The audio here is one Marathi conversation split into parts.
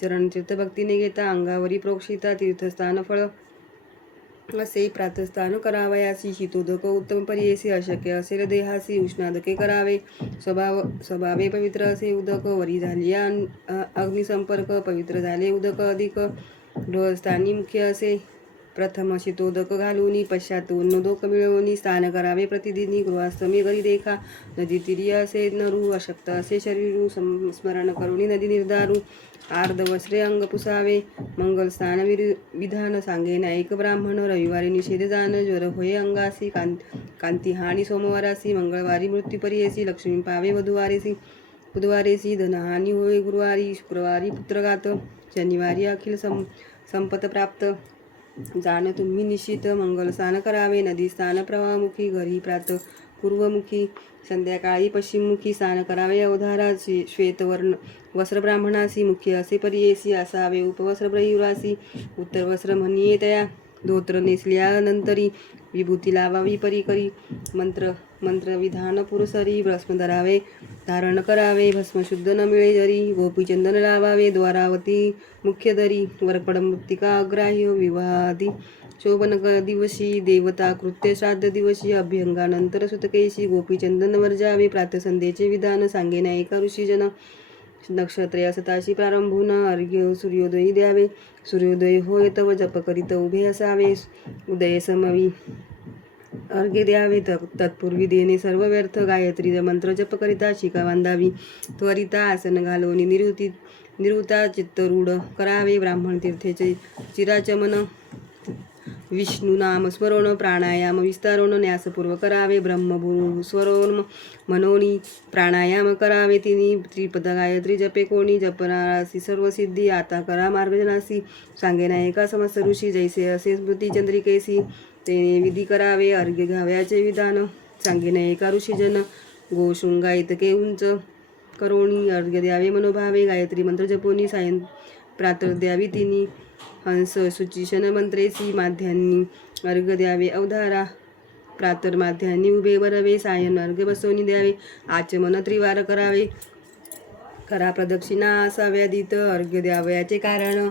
चरण तीर्थ भक्तीने घेता अंगावरी प्रोक्षिता तीर्थस्थान फळ असे प्रातस्थान करावयासी शीतोदक उत्तम परियेसी अशक्य असेल देहासी उष्णादके करावे स्वभावे पवित्र असे उदक वरी झाली अग्निसंपर्क पवित्र झाले उदक अधिक गृहस्थानी मुख्य असे प्रथम शीतोदक घालून पश्चात उन्नोदक मिळवून स्नान करावे प्रतिदिनी गृहास्तमी घरी देखा नदी तिरी असे नरू अशक्त असे शरीरू स्मरण करून नदी निर्धारू आर्ध वस्त्रे अंग पुसावे मंगल स्नान विधान सांगेन ऐक ब्राह्मण रविवारी निषेध जाण ज्वर होय अंगासी कांती हानी सोमवारासी मंगळवारी मृत्यू परियेसी लक्ष्मी पावे बुधवारेसी धनहानी होय गुरुवारी शुक्रवारी पुत्रघात शनिवारी अखिल संपत प्राप्त जाण तुम्ही निश्चित मंगल स्नान करावे नदी स्नान प्रवाहमुखी घरी प्रात पूर्वमुखी संध्याकाळी पश्चिममुखी स्नान करावे अवधारा श्वेतवर्ण वस्त्र ब्राह्मणासी मुख्य असे परियेसी असावे उपवस्त्र प्रयुरासी उत्तर वस्त्र म्हणिये तया धोत्र नेसल्यानंतरी विभूती लावावी परिकरी मंत्र विधान पुरसरी भस्म धरावे धारण करावे भस्म शुद्ध न मिळे जरी गोपीचंदन लावावे द्वारावती मुख्य दरी वरपड मृत्तिका अग्राह्य विवाहादी शोभन दिवशी देवता कृत्य श्राद्ध दिवशी अभ्यंगानंतर सुतकेशी गोपीचंदन वर्जावे प्रातसंध्येचे विधान सांगेन एका ऋषीजन नक्षत्रे असताशी प्रारंभून अर्घ्य सूर्योदयी द्यावे सूर्योदय होय तव जप करीत उभे असावे उदय समवी अर्घ्य द्यावे तत्पूर्वी देणे सर्व व्यर्थ गायत्री मंत्र जप करिता शिका बांधावी त्वरिता आसन घालवून निवृत्ता चित्तरूढ करावे ब्राह्मण तीर्थेचे चिराचमन विष्णू नाम स्मरण प्राणायाम विस्तारोन न्यासपूर्व करावे ब्रह्मभू स्वरोन मनोनी प्राणायाम करावे तिनी त्रिपद गायत्री जपे कोणी जपणारासी सर्व सिद्धी आता करा मार्गजनासी सांगेना एका समस्त ऋषी जैसे असे स्मृती चंद्रिकेसी ते विधी करावे अर्घ्य घ्यावयाचे विधान सांगेना एका ऋषीजन गोशृंगा इतके उंच करोणी अर्घ्य द्यावे मनोभावे गायत्री मंत्र जपोनी सायं प्रातर द्यावी तिनी हंस सुचिशन मंत्रेसी माध्यांनी अर्घ द्यावे अवधारा प्रातर माध्यांनी उभे बरवे सायन अर्घ बसवणी द्यावे आचमन त्रिवार करावे करा प्रदक्षिणा असाव्यादित अर्घ्य द्यावयाचे कारण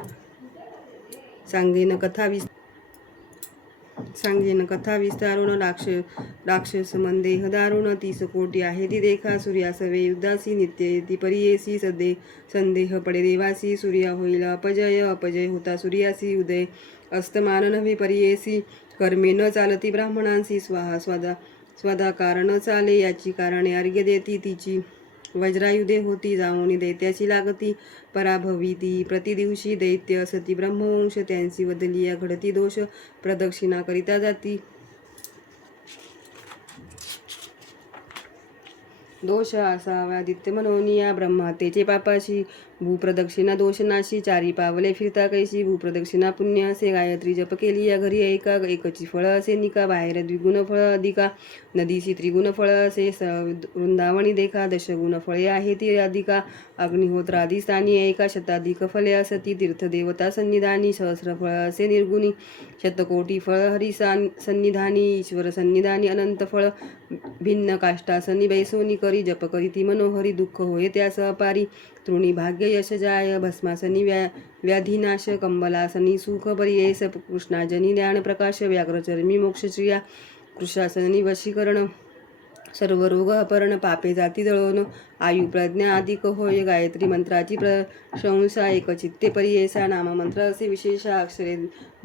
सांगेन कथा विस्तारून राक्षस मंदेह दारुण 30 कोटी आहे ती देखा सूर्यासवे युद्धासी नित्य ती परियेसी संदेह पडे देवासी सूर्या होईल अपजय होता सूर्यासी उदय अस्तमान नव्हे परियेसी कर्मे न चालती ब्राह्मणांसी स्वदाकार न चाले याची कारणे अर्घ्य देती तिची वज्रायुधे होती जाऊन दैत्याची लागती पराभवी ती प्रतिदिवशी दैत्य असती ब्रह्मवंश त्यांची वदलिया घडती दोष प्रदक्षिणा करिता जाती दोष असावादित्य मनोनिया ब्रह्मातेचे पापाशी भूप्रदक्षिणा दोषनाशी चारी पावले फिरता कैसी भूप्रदक्षिणा पुण्य असे गायत्री जप केली या घरी एकची फळ असे निका बाहेर द्विगुण फळ अधिका नदीशी त्रिगुण फळ असे वृंदावणी देखा दशगुण फळे आहे ती अधिका अग्निहोत्रादी स्थानी एका शताधिक फले असती तीर्थदेवता सन्निधानी सहस्र फळ असे निर्गुणी शतकोटी फळ हरी सन्निधानी ईश्वर सन्निधानी अनंत फळ भिन्न काष्टासनी बैसोनी करी जप करीती मनोहरी दुःख होय त्यास अपारी तृणी भाग्य यश जाय भस्मासनी व्याधिनाश कंबलासनी सुख परियेस कृष्णाजनी ज्ञान प्रकाश व्याघ्रचर्मी मोक्षश्रिया कृशासनी वशीकरण सर्व रोग अपर्ण पापे जाती जळवण आयु प्रज्ञा अधिक होय गायत्री मंत्राची प्रशंसा एकचित्ते परियेसा नाममंत्र असे विशेष अक्षरे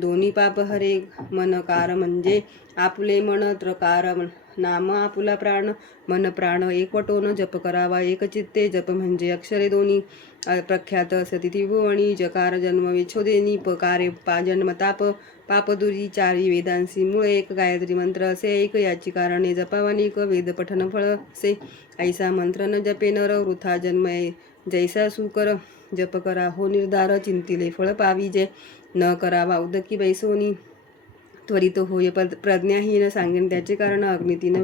दोन्ही पाप हरे मनकार म्हणजे आपुले मन त्रकार नाम आपुला प्राण मन प्राण एकवटोन जप करावा एकचित्ते जप म्हणजे अक्षरे दोन्ही प्रख्यात असती त्रिभुवनी जकार जन्म विच्छोदेनी पकारे जन्मताप पापदुरी चारी वेदांसी मुळे एक गायत्री मंत्र असे एक याची कारणे जपावानिक वेद पठन फळ असे ऐसा मंत्र न जपे नर वृथा जन्म जैसा सुकर जप करा हो निर्धार चिंतिले फळ पावी जे न करावा उदकी बैसोनी त्वरित होय प्रज्ञाहीन सांगेन त्याचे कारण अग्नितीन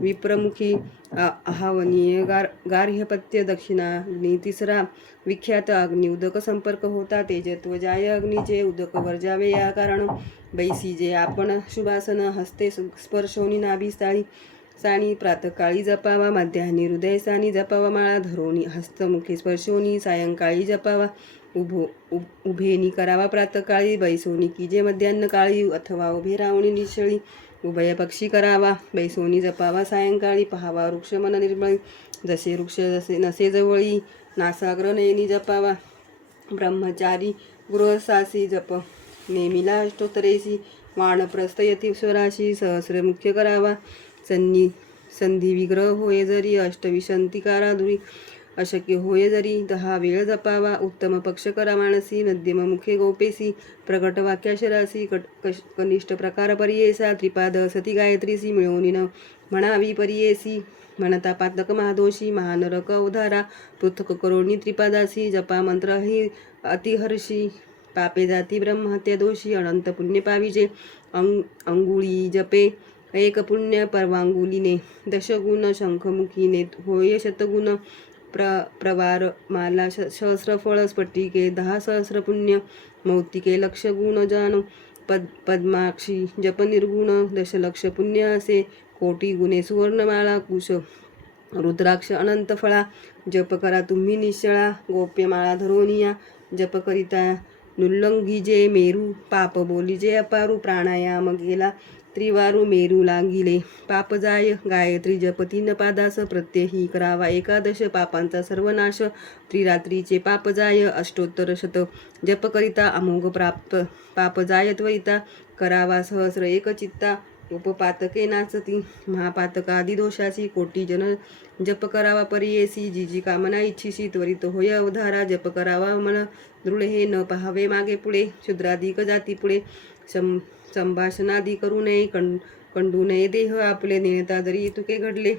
विप्रमुखी आहावनीय गार्ह्यपत्य दक्षिणाग्नी तिसरा विख्यात अग्नि उदक संपर्क होता तेजत्व जाय अग्नीचे उदक वर्जावे या कारण बैसी जे आपण शुभासन हस्ते स्पर्शोनी नाभी स्थाळी सानी प्रातकाळी जपावा, मध्यान्ही हृदयसानी जपावा, माळा धरोनी हस्तमुखे स्पर्शोनी, सायंकाळी जपावा, उभेनी करावा प्रातकाळी, बैसोनी कीजे मध्यान्ह काळी, अथवा उभे रावणी निश्चळी, उभय पक्षी करावा, बैसोनी जपावा सायंकाळी, पहावा वृक्ष मन निर्मळी, जसे वृक्ष जसे नसे जवळी, नासाग्र नयनी जपावा, ब्रह्मचारी गृहसासी जप नेमिला अष्टोत्तरेसी, वानप्रस्थ यतीश्वराशी, सहस्रमुख्य करावा, संधी विग्रह होय जरी, अष्टविशंतिकारा दुरी, अशक्य होय जरी 10 वेळ जपावा, उत्तम पक्ष करा मानसी, मध्यम मुखे गोपेसी, प्रकट वाक्याशरासी, कनिष्ठ प्रकार परियेसा, त्रिपाद सती गायत्रीसी, मिळवून न म्हणावी परियेसी, म्हणता पातक महादोषी, महानरक उधारा, पृथक करोणी त्रिपादासी, जपा मंत्र ही अतिहर्षी, पापे जाती ब्रह्महत्या दोषी, अनंत पुण्य पाविजे, अंगुळी जपे एक पुण्य परवांगुलीने, दशगुण शंखमुखीने होय शतगुण, प्रवार माला सहस्र फळ, स्फटिके 10 सहस्र पुण्य, मौक्तिके लक्ष गुण जाण, पद्माक्षी जप निर्गुण, दशलक्ष पुण्य असे, कोटी गुणे सुवर्णमाळा, कुश रुद्राक्ष अनंत फळा, जप करा तुम्ही निश्चळा, गोप्यमाळा धरोनिया, जप करिता नुल्लंघिजे मेरू, पाप बोलिजे अपारू, प्राणायाम गेला त्रिवारू, मेरू लागिले पाप जाय, गायत्री जप 3 पादास, प्रत्यही करावा एकादश, पापांचा सर्वनाश, त्रिरात्रीचे पाप जाय, अष्टोत्तर शत जप करिता, अमोघ प्राप्त पाप जाय त्वरिता, करावा सहस्र एक चित्ता, उपपातके नाचती, महापातकादी दोषाची, कोटी जन जप करावा परियेसी, जी जी कामना इच्छिसी, त्वरित होय अवधारा, जप करावा मन दृढ हे, न पहावे मागे पुढे, शूद्राधिक जाती पुढे, संभाषणादी करू नये, कंडू नये देह आपले, नेता जरी तुके घडले,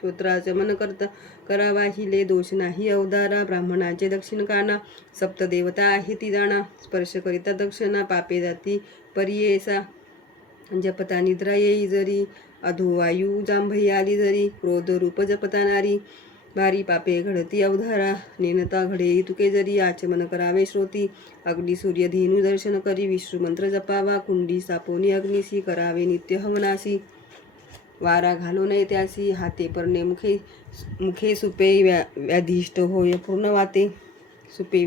श्रोत्राचमन करता करावा हिले, दोष नाही अवधारा, ब्राह्मणाचे दक्षिण काना, सप्तदेवता आहे ती जाणा, स्पर्श करिता दक्षिणा, पापे जाती परियेसा, जपता निद्रा येई जरी, अधोवायू जांभई आली जरी, क्रोध रूप जपता नारी, भारी पापे घडती अवधारा, नेनता घडे तुके जरी, आचमन करावे श्रोती, अग्नी सूर्य धेनू दर्शन करी, विष्णू मंत्र जपावा, कुंडी सापोनी अग्निसी, करावे नित्य हवनासी, वारा घालू नये त्यासी, हाते परणे मुखे सुपे व्याधिष्ट होय पूर्ण वाते, सुपे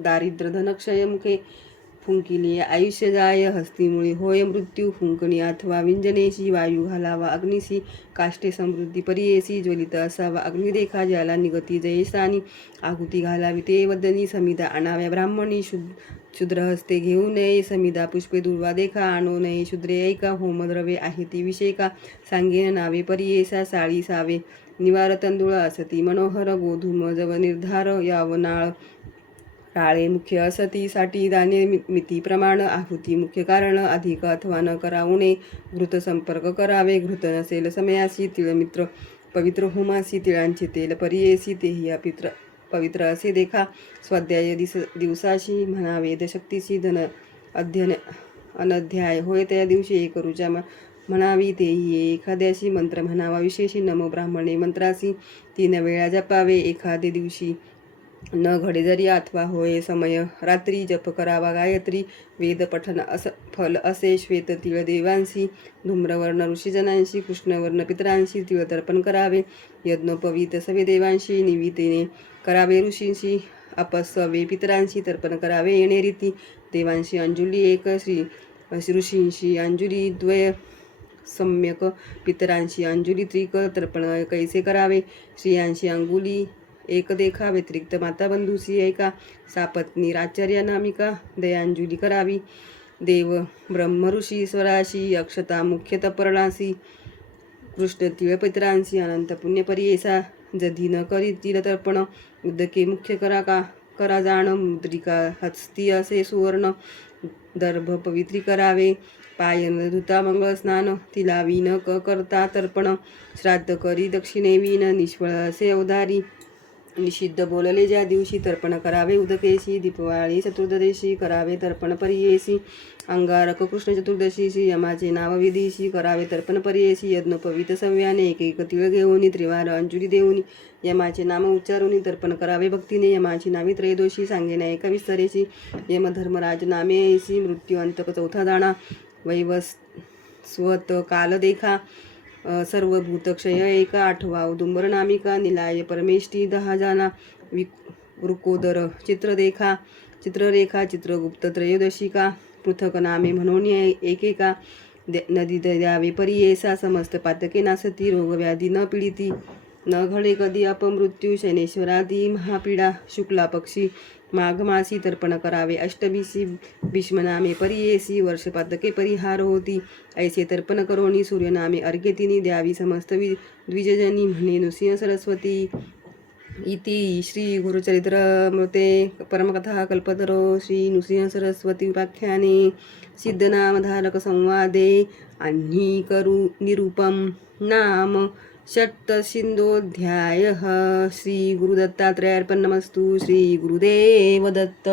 दारिद्र धनक्षय मुखे, फुंकिली आयुष्य जाय, हस्तीमुळे होय मृत्यू, फुंकणी अथवा विंजनेशी, वायू घालावा अग्निसी, काष्टे समृद्धी परियेसी, ज्वलित असावा अग्नी देखा, ज्याला निगती जयसानी, आहुती घालावी ते वदनी, समिधा आणाव्या ब्राह्मणी, शूद्र हस्ते घेऊ नये, समिधा पुष्पे दुर्वा देखा, आणू नये शूद्रे ऐका, होमद्रव्ये आहे ती विषेका, सांगेन नावे परियेसा, साळी सावे निवार तंदुळ, असती मनोहर, गोधूम जव निर्धार, यावनाळ राळे मुख्य असती, साठी दाने मिती प्रमाण, आहुती मुख्य कारण, अधिक अथवा न करावणे, घृत संपर्क करावे, घृत नसेल समयासी, तिळमित्र पवित्र होमासी, तिळांचे तेल परियेसी, तेही पवित्र असे देखा, स्वाध्याय दिवसाशी म्हणा वेदशक्तीशी, धन अध्ययन अनध्याय होय त्या दिवशी, एक ऋचा म्हणावी तेही एखाद्याशी, मंत्र म्हणावा विशेषी, नमो ब्राह्मणे मंत्रासी, 3 वेळा जपावे एखादे दिवशी, न घडे जरी अथवा होय समय रात्री, जप करावा गायत्री, वेद पठन फल असे, श्वेत तिळ देवांशी, धूम्रवर्ण ऋषीजनांशी, कृष्णवर्ण पितरांशी, तिळ तर्पण करावे, यज्ञोपवीत सवे देवांशी, निवितेने करावे ऋषींशी, अपसवे पितरांशी, तर्पण करावे येणे रीती, देवांशी अंजुली एक, ऋषींशी अंजुली द्वय, सम्यक पितरांशी अंजुली त्रिक, तर्पण कैसे करावे, स्त्रियांशी अंगुली एक देखा, व्यतिरिक्त माता बंधूसी ऐका, सापत्नी आचार्य नामिका, दयांजुली करावी, देव ब्रह्म ऋषी ईश्वराशी, अक्षता मुख्य तपर्णासी, कृष्ण तिळ पितरांशी, अनंत पुण्य परियेसा, जधी न करीतील तर्पण, उदके मुख्य करा जाण, मुद्रिका हस्ती असे सुवर्ण, दर्भ पवित्री करावे, पायन धुता मंगळ स्नान, तिला विन करता तर्पण, श्राद्ध करी दक्षिणे विन, निष्फळ असे अवधारी, निषिद्ध बोलले ज्या दिवशी, तर्पण करावे उदकेशी, दीपवाळी चतुर्दशी करावे तर्पण परियेसी, अंगारक कृष्ण चतुर्दशीशी, यमाचे नाव विधीशी करावे तर्पण परियेसी, यज्ञोपवीत सव्याने एक तिळ घेऊन, त्रिवार अंजुली देऊन, यमाचे नाम उच्चारून तर्पण करावे भक्तीने, यमाची नावी त्रयोदशी, सांगेना एका विस्तरेशी, यमधर्मराज नामे ऐसी, मृत्यू अंतक 4था दाणा, वैवस्वत काल देखा, सर्वभूतक्षय एक आठवा औदुंबर नामिका निलाय परमेष्टी 10 जाना वृकोदर चित्ररेखा चित्रगुप्त त्रयोदशिका पृथक नामे म्हणून एकेका नदी द्यावे परी येसा समस्त पातके नासती रोगव्याधी न पीडिती न घडे कधी अपमृत्यू शनेश्वरादी महापीडा शुक्ला पक्षी माघ मासी तर्पण करावे अष्टभिसी भीष्मनामे परियेसी वर्षपातके परिहार होती ऐसे तर्पण करोनी सूर्यनामे अर्घ्य तिनी द्यावी समस्त द्विजजनी म्हणे नृसिंह सरस्वती इति श्री गुरुचरित्रमृते परमकथा कल्पतरो श्री नृसिंह सरस्वती उपाख्याने सिद्धनामधारक संवादे करू निरूपम नाम षट्सिंदोऽध्यायः। श्री गुरुदत्तात्रेयार्पणमस्तु। श्री गुरुदेव दत्त।